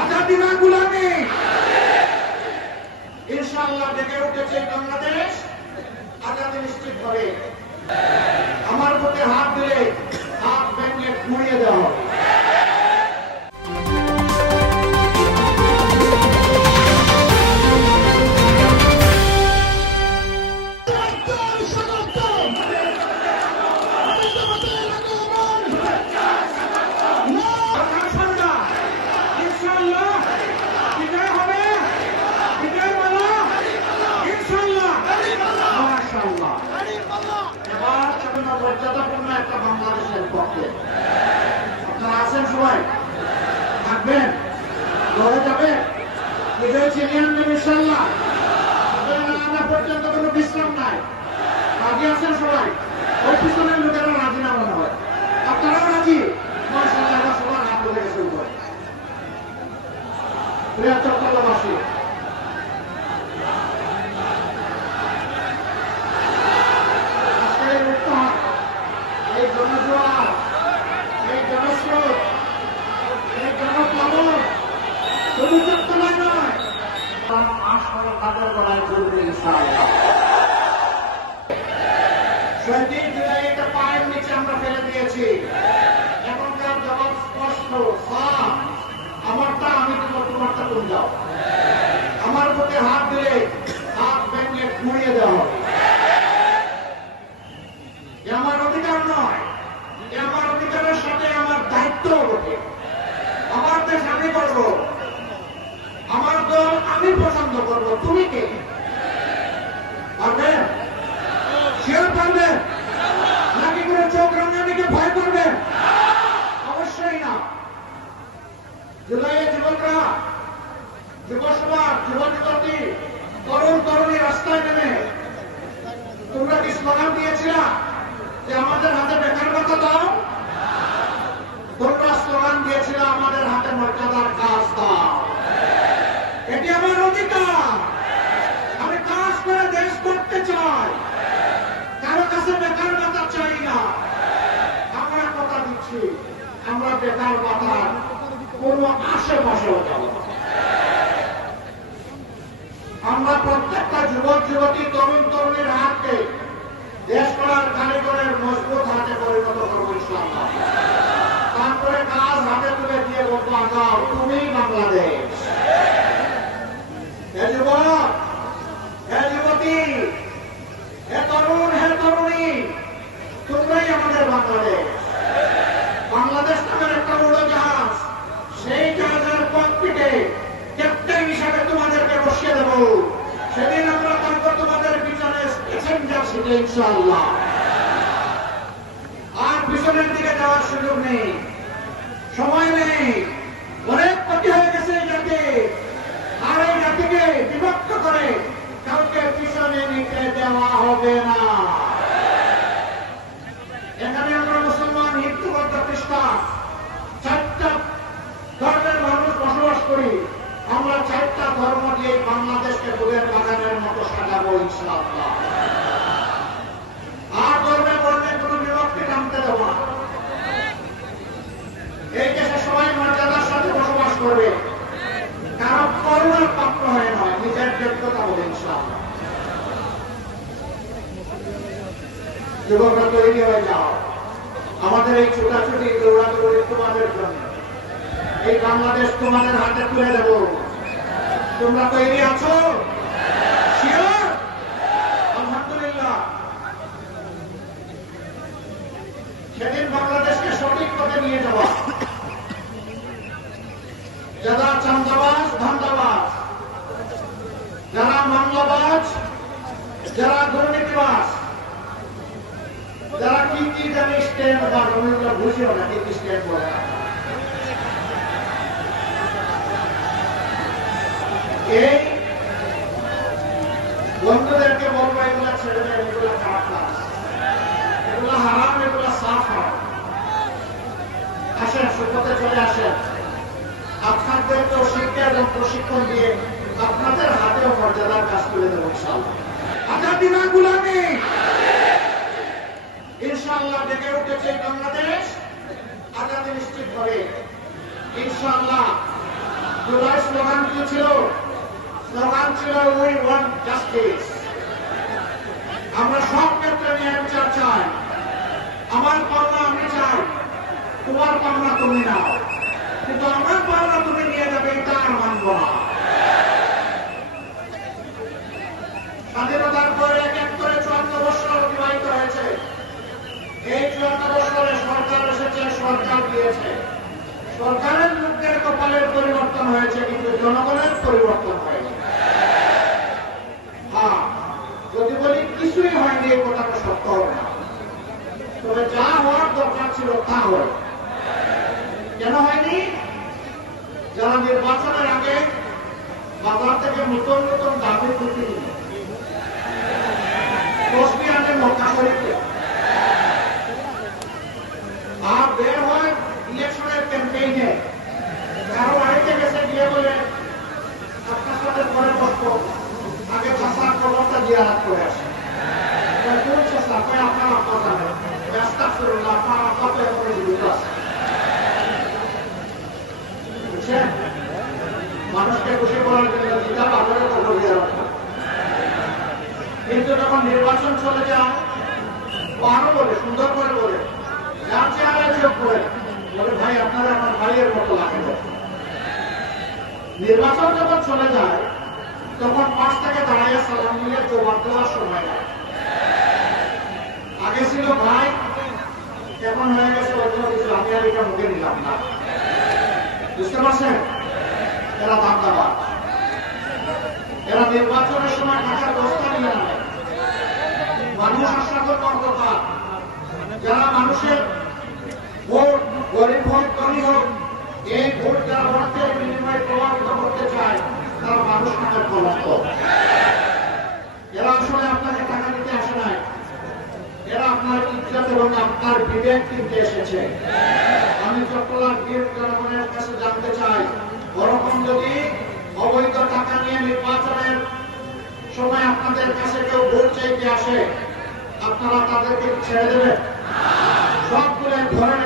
আজাদি না গুলামি। ইনশাআল্লাহ ডেকে উঠেছে বাংলাদেশ আজাদি নিশ্চিত হবে। আমার বুকে হাত দিলে হাত ভেঙে ঘুরিয়ে দেওয়া হবে। মর্যাদাপূর্ণ একটা বাংলাদেশের পক্ষে আপনারা আছেন, সবাই থাকবেন, লড়ে যাবেন, বিজয় ছিনিয়ে আনবেন ইনশাআল্লাহ। আমরা পর্যন্ত কোনো বিশ্রাম নাই। রাজি আছেন সবাই? ওই পিছনের লোকেরা রাজি না মনে হয়, আপনারাও রাজি? মাশাআল্লাহ, সবার হাত ধরে শুরু করে। প্রিয় চট্টগ্রামবাসী, এই জনজোয়ার, এই জনস্রোত, এই জনপ্লাবন শুধু চট্টগ্রামে নয়, আসলে তাদের গলায় চলবে ইনশাআল্লাহ। 7 জুলাই এটা পায়ের নিচে আমরা ফেলে দিয়েছি। এখনকার জবাব স্পষ্ট, সাফ। আমারটা আমি দেবো, তোমারটা তুমি যাও। আমার বুকে হাত দিলে হাত ভেঙে ঘুরিয়ে দেওয়া হবে। আমার অধিকার নয়, আমার অধিকারের সাথে আমার দায়িত্ব বটে। আমার দেশ আমি করব, আমার দল আমি পছন্দ করব। তুমি কে? পারবে? শিওর পারবে? নাকি করে চোখ রাঙানিকে ভয় করবে? অবশ্যই না। জুলাইয়ে যুবকরা, যুবসমাজ, যুব যুবতী, তরুণ তরুণী রাস্তায় নেমে তোমরা কি স্লোগান দিয়েছিলা যে আমাদের হাতে বেকার ভাতা দাও? তোমরা স্লোগান দিয়েছিল আমাদের হাতে মর্যাদার কাজ দাও। এটি আমার অধিকার, আমি কাজ করে দেশ করতে চাই, কারো কাছে বেকার ভাতা চাই না। আমরা কথা দিচ্ছি, আমরা বেকার ভাতার কোন আশেপাশেও যাব না। আমরা প্রত্যেকটা যুবক যুবতী, তরুণ তরুণীর হাতকে দেশ করার কারিগরের মজবুত হাতে পরিণত করবো ইনশাআল্লাহ। তারপরে কাজ হাতে তুলে দিয়ে বলবো, আগাও তুমি বাংলাদেশ। হে যুবক, হে যুবতী, হে তরুণ, হে তরুণী, তোমরাই আমাদের বাংলাদেশ। বাংলাদেশ নামের একটা উড়োজাহাজ, সেই জাহাজের ককপিটে ক্যাপ্টেন হিসাবে তোমাদেরকে বসিয়ে দেব। সেদিন আমরা তারপর তোমাদের পিছনে প্যাসেঞ্জার সিটে ইনশাআল্লাহ। আর পিছনের দিকে যাওয়ার সুযোগ নেই, সময় নেই। অনেক ক্ষতি হয়ে গেছে এই জাতি। আর এই জাতিকে বিভক্ত করে কাউকে পিছনে নিতে দেওয়া হবে না। এখানে আমরা মুসলমান, হিন্দু, বৌদ্ধ, খ্রিস্টান 4টা ধর্মের মানুষ বসবাস করি। আমরা 4টা ধর্ম দিয়ে বাংলাদেশকে ফুলের বাগানের মতো সাজাবো ইনশাআল্লাহ। আর ধর্মে বর্ণে কোন বিভক্তি টানতে দেব না। এই দেশে সবাই মর্যাদার সাথে বসবাস করবে, কারো করুণার পাত্র হয়ে নয়, নিজের যোগ্যতা বলে ইনশাআল্লাহ। যুবকরা তৈরি হয়ে যাও। আমাদের এই ছোটাছুটি দৌড়াদৌড়ি তোমাদের জন্য। এই বাংলাদেশ তোমাদের হাতে তুলে দেব। তোমরা তৈরি আছো? শিওর? আলহামদুলিল্লাহ। সেদিন বাংলাদেশকে সঠিক পথে নিয়ে যাওয়া। যারা চাঁদাবাজ, ধান্দাবাজ, যারা মামলাবাজ, যারা দুর্নীতিবাজ, যারা কি কি জানি স্ট্যান্ড বা রবীন্দ্র বুঝিও না কি স্ট্যান্ড বলে না, এই বন্ধুদেরকে বলবো এগুলা ছেড়ে দেয়, এগুলা খারাপ কাজ, এগুলা হারাম, এগুলা সাফ হারাম। আসেন, সুপথে চলে আসেন। আপনাদেরকেও শিক্ষা এবং প্রশিক্ষণ দিয়ে আপনাদের হাতেও মর্যাদার কাজ তুলে দেবো ইনশাআল্লাহ। আজাদি না গুলামি। ইনশাআল্লাহ ডেকে উঠেছে বাংলাদেশ আজাদি নিশ্চিত হবে ইনশাআল্লাহ। জুলাই স্লোগান কি ছিল? স্লোগান ছিল উই ওয়ান্ট জাস্টিস। আমরা সব ক্ষেত্রে ন্যায় বিচার চাই। আমার পাওনা আমি চাই, তোমার পাওনা তুমি নাও, কিন্তু আমার পাওনা তুমি নিয়ে যাবে এটা আর মানব না। স্বাধীনতার পরে এক এক করে 54 বছর অতিবাহিত হয়েছে। এই 54 বছরে সরকার এসেছে, সরকার দিয়েছে, সরকারের লোকদের কপালের পরিবর্তন হয়েছে, কিন্তু জনগণের পরিবর্তন হয়নি। হ্যাঁ, যদি বলি কিছুই হয়নি এই কথাটা সত্য হবে না, তবে যা হওয়ার দরকার ছিল তা হয়। কেন হয়নি? যারা নির্বাচনের আগে বাজার থেকে নতুন নতুন দাবি তুলতে তসবি আনে মক্কা শরীফে, আর বের হয় ইলেকশনের ক্যাম্পেইনে, কারো বাড়িতে গেছে গিয়ে বলে আপনার সাথে পরে বসবো, আগে চাষার খবরটা জিয়ারত করে আসে। কোন চাষা? কয় আপনার আব্বা জানে। ব্যস্ত করুন, আপনার আব্বা তো এখন জীবিত আছে। বুঝছেন? মানুষকে খুশি করার জন্য দিতে আপনাদের খবর জিয়ারত না। কিন্তু যখন নির্বাচন চলে যায়, আরো বলে, সুন্দর করে বলে, যার চেহারায় চোখ করে বলে, ভাই আপনারা আমার ভাইয়ের মতো লাগে। নির্বাচন যখন চলে যায়, তখন পাশ থেকে দাঁড়িয়ে সালাম দিলে জবাব দেওয়ার সময় নাই। আগে ছিল ভাই, এখন হয়ে গেছে অন্য কিছু, আমি আর এটা মুখে নিলাম না। বুঝতে পারছেন? এরা দান্দাবাজ। এরা নির্বাচনের সময় টাকার ব্যবস্থা নিয়ে আনে। মানুষ আশা করতে পারে, যারা মানুষের ভোট, গরিব হোক ধনী হোক, এই ভোট যারা ভোটের বিনিময়ে প্রভাবিত করতে চায়, তারা মানুষ টাকার কলঙ্ক। এরা আসলে আপনাকে টাকা দিতে আসে নাই, এরা আপনার ইজ্জত এবং আপনার বিবেক কিনতে এসেছে। আমি চট্টগ্রাম বীর জনগণের কাছে জানতে চাই, ওরকম যদি অবৈধ টাকা নিয়ে নির্বাচনের সময় আপনাদের কাছে কেউ ভোট চাইতে আসে, আপনারা তাদেরকে ছেড়ে দেবেন? সবগুলো ধরে